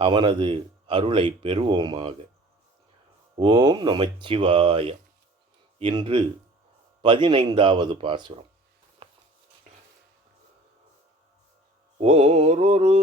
அவனது அருளை பெறுவோமாக. ஓம் நமச்சிவாய இன்று பதினைந்தாவது பாசுரம். ஓரொரு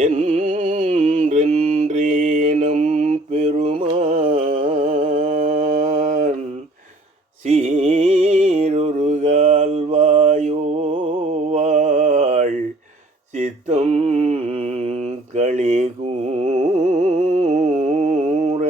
என்றென்றேனும் பெருமான். சீரொருகால் வாயோவாள் சித்தம் களிகூர.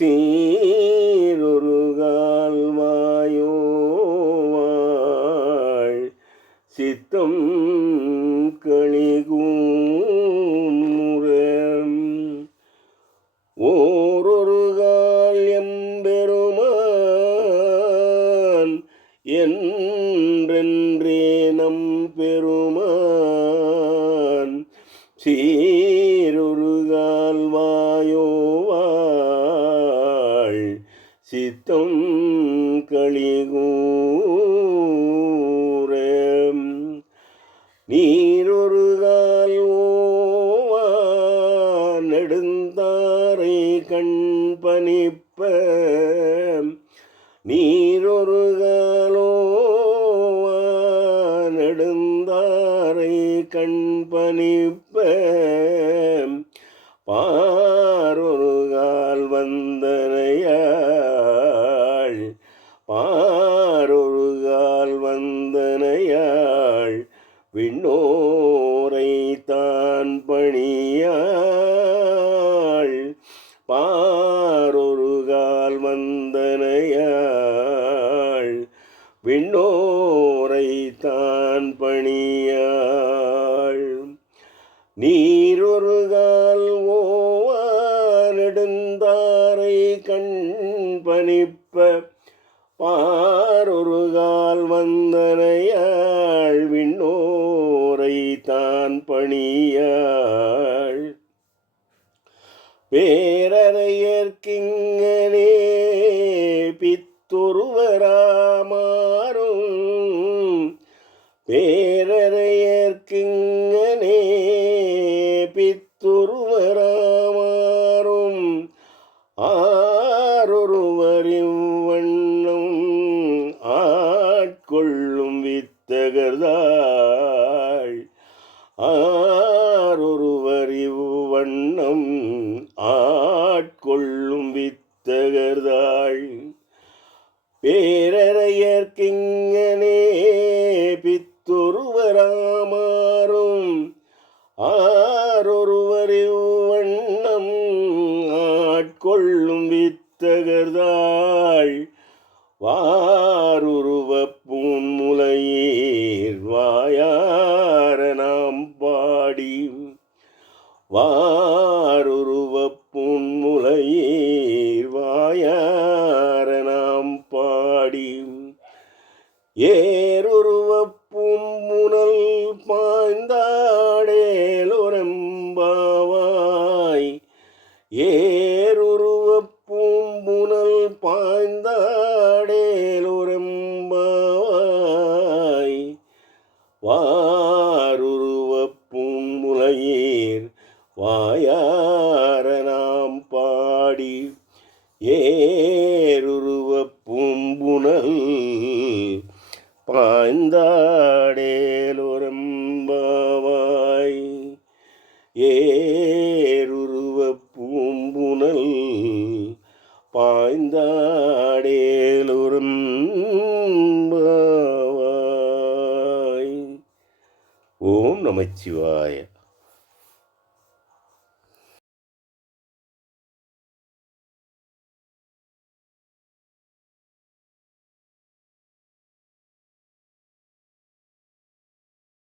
சீரொருகால் வாயோவாள் சித்தம் சீரொரு வாயோவாள் சித்தம் களிகூரம் நீரொருகால் ஓவா நெடுந்தாரை கண் பனிப்ப நெடுந்தாரை கண் பனிப்ப வந்தனையாள். பாரொருகால் வந்தனையாள் விண்ணோரை தான் பணியாள். பாரொருகால் வந்தனையாள் விண்ணோரை தான் பணியாள். நீரொரு ஓ பனிப்ப பாரொரு கால் வந்தனையாள் விண்ணோரை தான் பணியாள். பேரறையர்க்கிங்கனே பித்தொருவராமாறும். பேரறையர்க்கிங்கனே பித்துரு வித்தகர்தாள் பேரறையர்க்கிங்கனே பித்துருவராமா? ઘડેલો நமச்சிவாய